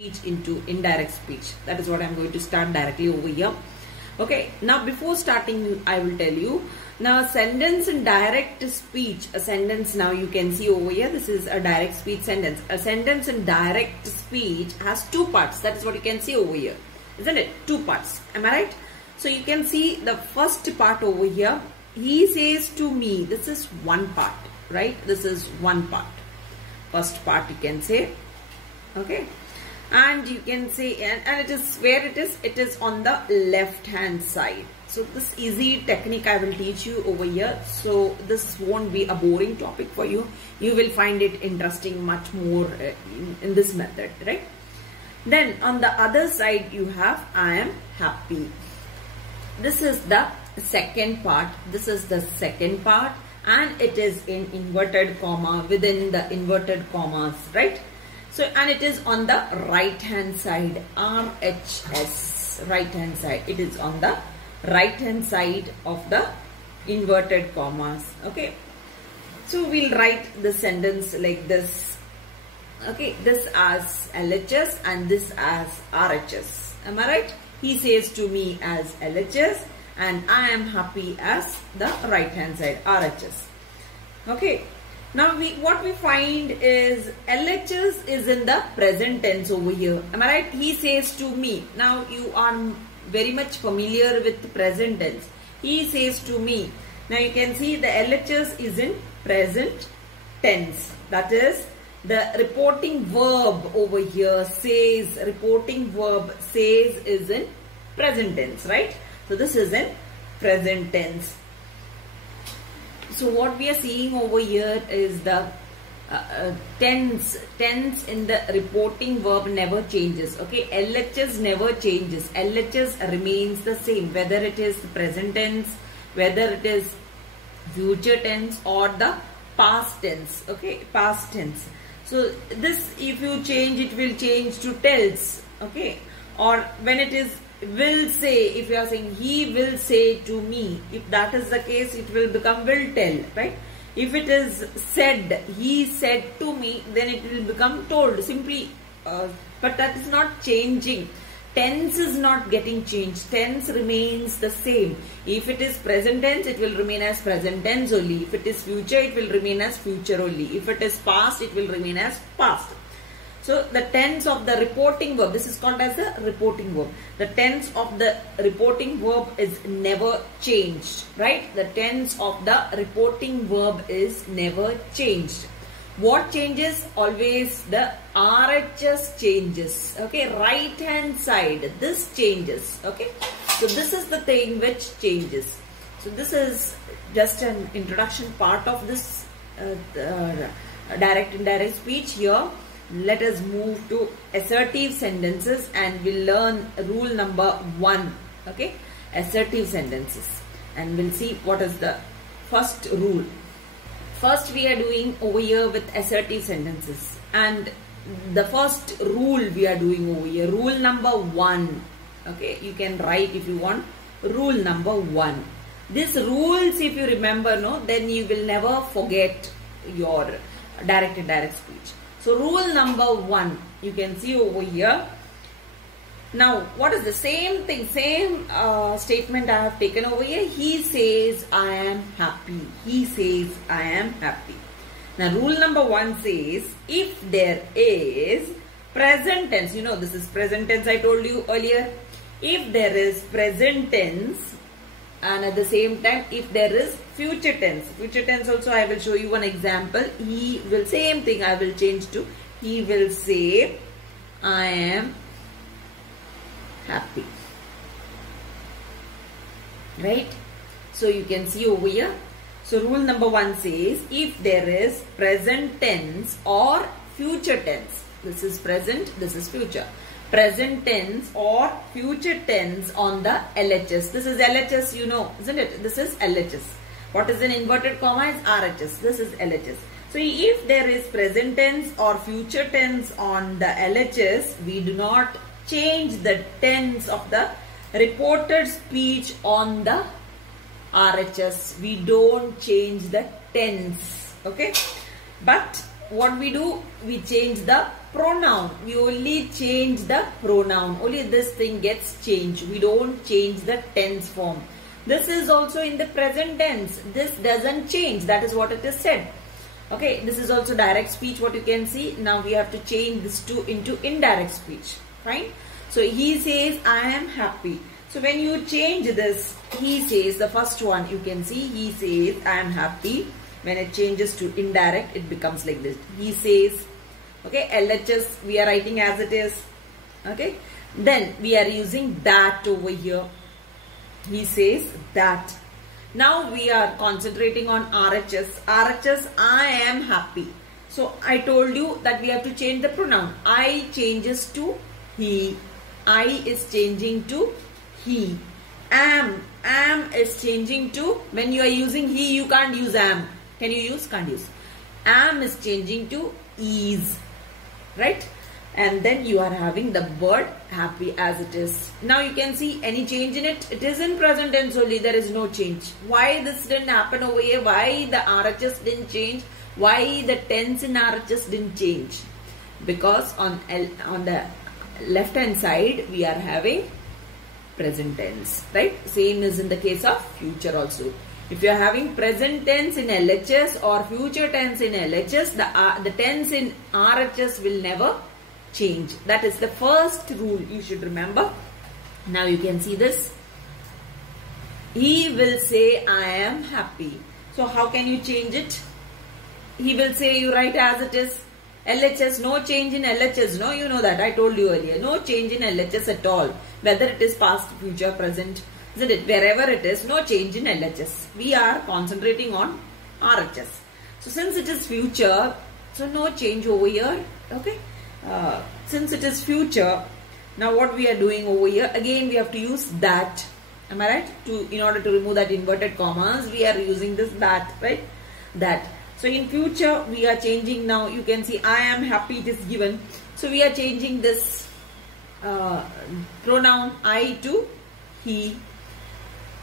speech into indirect speech. That is what I'm going to start directly over here. Okay, now before starting, I will tell you, now a sentence in direct speech, a sentence, now you can see over here, this is a direct speech sentence. A sentence in direct speech has two parts. That is what you can see over here, isn't it? Two parts, am I right? So you can see the first part over here, he says to me, this is one part, right? This is one part. First part you can say, okay, and you can say, and it is where it is on the left hand side. So this easy technique I will teach you over here, so this won't be a boring topic for you. You will find it interesting much more in this method, right? Then on the other side you have I am happy. This is the second part. This is the second part, and it is in inverted comma, within the inverted commas, right? So, and it is on the right hand side, RHS, right hand side. It is on the right hand side of the inverted commas, okay? So we'll write the sentence like this, okay? This as LHS and this as RHS, am I right? He says to me as LHS and I am happy as the right hand side, RHS, okay? Now what we find is LHS is in the present tense over here, am I right? He says to me. Now you are very much familiar with the present tense. He says to me. Now you can see the LHS is in present tense. That is the reporting verb over here says, reporting verb says is in present tense, right? So this is in present tense. So what we are seeing over here is the tense in the reporting verb never changes, okay? LHS never changes. LHS remains the same, whether it is the present tense, whether it is future tense or the past tense, okay? Past tense. So this, if you change, it will change to tells, okay? Or when it is will say, if you are saying he will say to me, if that is the case, it will become will tell, right? If it is said, he said to me, then it will become told simply, but that is not changing. Tense is not getting changed. Tense remains the same. If it is present tense, it will remain as present tense only. If it is future, it will remain as future only. If it is past, it will remain as past. So the tense of the reporting verb, this is called as a reporting verb. The tense of the reporting verb is never changed, right? The tense of the reporting verb is never changed. What changes? Always the RHS changes, okay? Right hand side, this changes, okay? So this is the thing which changes. So this is just an introduction part of this direct indirect speech here. Let us move to assertive sentences and we'll learn rule number 1, okay? Assertive sentences, and we'll see what is the first rule. First we are doing over here with assertive sentences, and the first rule we are doing over here, rule number 1, okay? You can write if you want, rule number 1. These rules, if you remember, no, then you will never forget your direct indirect speech. So rule number 1, you can see over here. Now what is the same thing, same statement I have taken over here. He says I am happy. He says I am happy. Now rule number 1 says, if there is present tense, you know this is present tense, I told you earlier. If there is present tense, and at the same time if there is future tense also, I will show you one example. He will, same thing I will change to, he will say I am happy, right? So you can see over here. So rule number 1 says, if there is present tense or future tense, this is present, this is future, present tense or future tense on the LHS. This is LHS, you know, isn't it? This is LHS. What is in inverted comma is RHS. This is LHS. So if there is present tense or future tense on the LHS, we do not change the tense of the reported speech on the RHS. We don't change the tense, okay? But what we do? We change the pronoun. We only change the pronoun. Only this thing gets changed. We don't change the tense form. This is also in the present tense. This doesn't change. That is what it is said. Okay, this is also direct speech, what you can see. Now we have to change this into indirect speech. Fine. So he says, I am happy. So when you change this, he says, the first one you can see, he says, I am happy. When it changes to indirect, it becomes like this. He says, okay, LHS we are writing as it is. Okay. Then we are using that over here. He says that. Now we are concentrating on RHS. RHS, I am happy. So I told you that we have to change the pronoun. I changes to he. I is changing to he. Am is changing to, when you are using he, you can't use am. Can you use? Can't use. Am is changing to is. Right? And then you are having the word happy as it is. Now you can see any change in it. It is in present tense only. There is no change. Why this didn't happen over here? Why the RHS didn't change? Why the tense in RHS didn't change? Because on the left hand side we are having present tense. Right? Same is in the case of future also. If you are having present tense in LHS or future tense in LHS, the tense in RHS will never change. That is the first rule you should remember. Now you can see this. He will say, I am happy. So how can you change it? He will say, you write as it is. LHS, no change in LHS. No, you know that. I told you earlier. No change in LHS at all. Whether it is past, future, present. Isn't it? Wherever it is, no change in LHS. We are concentrating on RHS. So since it is future, so no change over here. Okay. Since it is future, now what we are doing over here, again we have to use that. Am I right? In order to remove that inverted commas, we are using this that, right? That. So in future, we are changing now. You can see I am happy, it is given. So we are changing this pronoun I to he.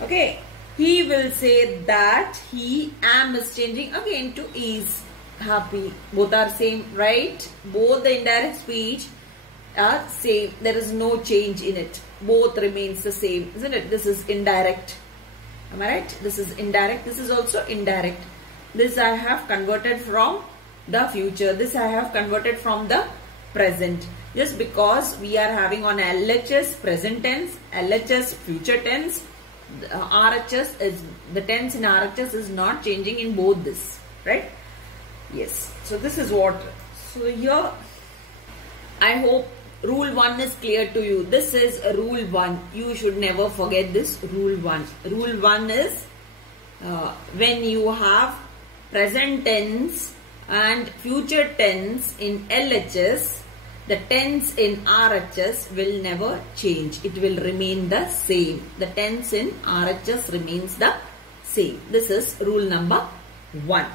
Okay. He will say that. He, am is changing again to is. Happy. Both are same, right? Both the indirect speech are same. There is no change in it. Both remains the same, isn't it? This is indirect. Am I right? This is indirect. This is also indirect. This I have converted from the future. This I have converted from the present. Just because we are having on LHS present tense, LHS future tense, RHS is, the tense in RHS is not changing in both this, right? Yes. So this is what. So here, I hope rule 1 is clear to you. This is rule 1. You should never forget this rule 1. Rule 1 is when you have present tense and future tense in LHS, the tense in RHS will never change. It will remain the same. The tense in RHS remains the same. This is rule number 1.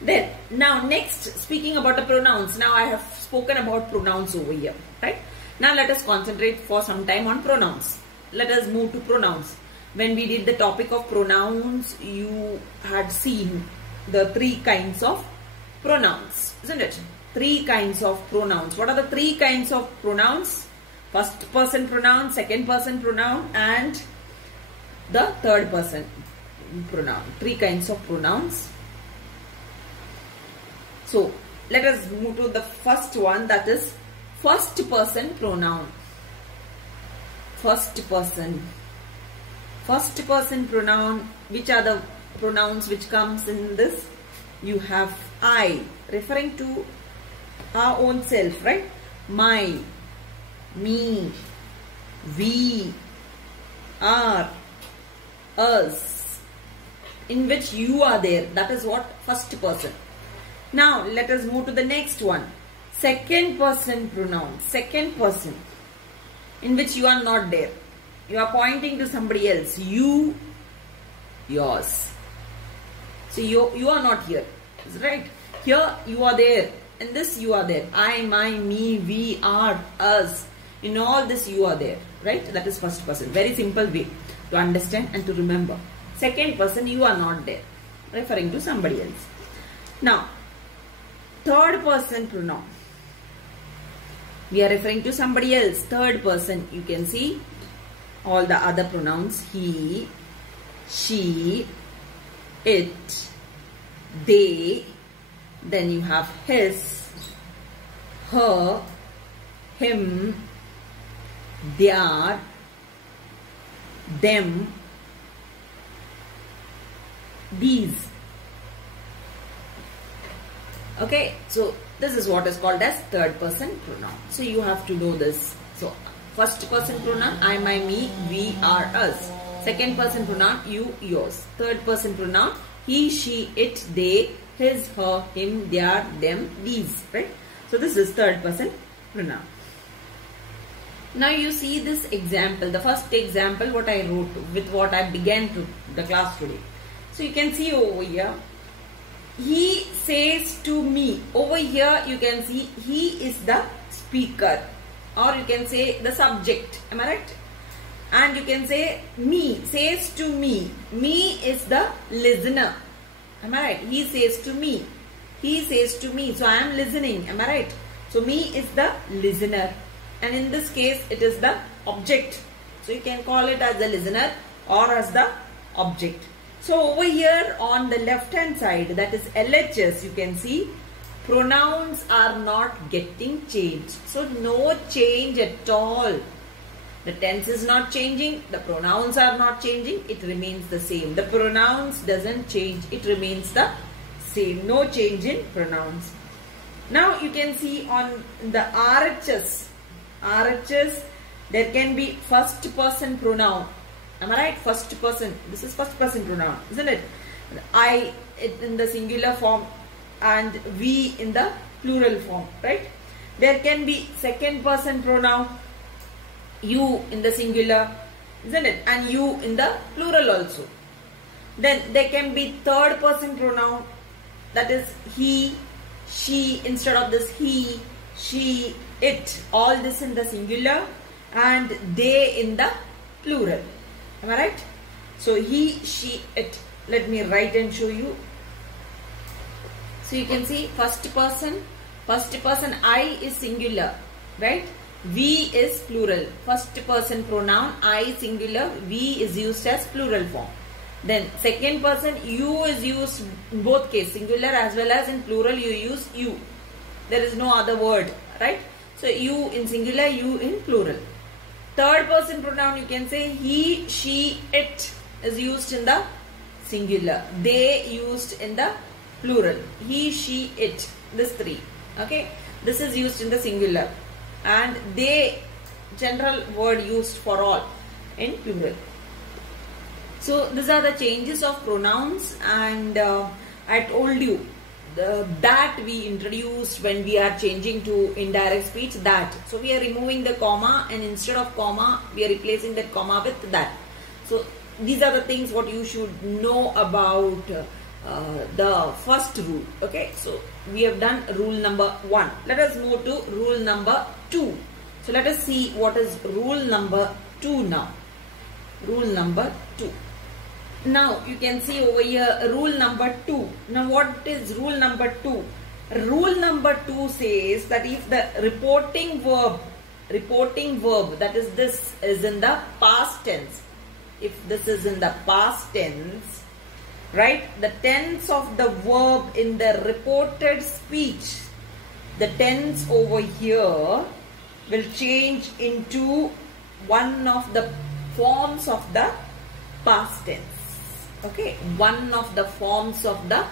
Then, now next, speaking about the pronouns. Now I have spoken about pronouns over here, right? Now let us concentrate for some time on pronouns. Let us move to pronouns. When we did the topic of pronouns, you had seen the 3 kinds of pronouns, isn't it? 3 kinds of pronouns. What are the 3 kinds of pronouns? First person pronoun, second person pronoun, and the third person pronoun. 3 kinds of pronouns. So, let us move to the first one, that is first person pronoun. First person. First person pronoun. Which are the pronouns which comes in this? You have I, referring to our own self, right? My, me, we, our, us, in which you are there. That is what first person. Now, let us move to the next one. Second person pronoun. Second person. In which you are not there. You are pointing to somebody else. You, yours. So, you are not here. Right? Here, you are there. In this, you are there. I, my, me, we, our, us. In all this, you are there. Right? That is first person. Very simple way to understand and to remember. Second person, you are not there. Referring to somebody else. Now, third person pronoun. We are referring to somebody else, third person. You can see all the other pronouns: he, she, it, they. Then you have his, her, him, their, them, these. Okay, so this is what is called as third person pronoun. So you have to know this. So first person pronoun, I, my, me, we, are, us. Second person pronoun, you, yours. Third person pronoun, he, she, it, they, his, her, him, their, them, these. Right? So this is third person pronoun. Now you see this example, the first example what I wrote with what I began the class today. So you can see over here, he says to me. Over here you can see he is the speaker, or you can say the subject. Am I right? And you can say me, says to me. Me is the listener. Am I right? He says to me. He says to me. So I am listening. Am I right? So me is the listener. And in this case it is the object. So you can call it as the listener or as the object. So over here on the left hand side, that is LHS, you can see pronouns are not getting changed. So no change at all. The tense is not changing. The pronouns are not changing. It remains the same. The pronouns doesn't change. It remains the same. No change in pronouns. Now you can see on the RHS, there can be first person pronoun. Am I right? First person. This is first person pronoun, isn't it? I in the singular form and we in the plural form, right? There can be second person pronoun, you in the singular, isn't it? And you in the plural also. Then there can be third person pronoun, that is he, she, instead of this he, she, it, all this in the singular and they in the plural. Am I right? So he, she, it. Let me write and show you. So you can see first person I is singular, right? We is plural. First person pronoun I singular, we is used as plural form. Then second person you is used in both cases, singular as well as in plural you use you. There is no other word, right? So you in singular, you in plural. Third person pronoun you can say he, she, it is used in the singular. They used in the plural. He, she, it. This three. Okay. This is used in the singular. And they, general word used for all in plural. So these are the changes of pronouns, and I told you that we introduced when we are changing to indirect speech, that. So we are removing the comma, and instead of comma we are replacing that comma with that. So these are the things what you should know about the first rule. Okay, so we have done rule number 1. Let us move to rule number 2. So let us see what is rule number 2 now. Rule number 2. Now you can see over here rule number 2. Now what is rule number 2? Rule number 2 says that if the reporting verb, that is this, is in the past tense. If this is in the past tense, right, the tense of the verb in the reported speech, the tense over here will change into one of the forms of the past tense. Okay, one of the forms of the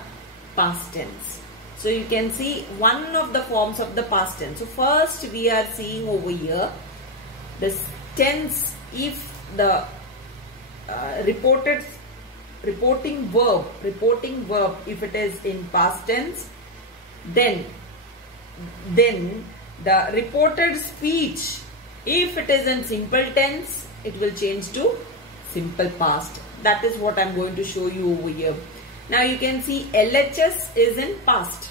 past tense. So you can see one of the forms of the past tense. So first we are seeing over here this tense, if the reporting verb, if it is in past tense, then the reported speech, if it is in simple tense, it will change to simple past. That is what I am going to show you over here. Now you can see LHS is in past.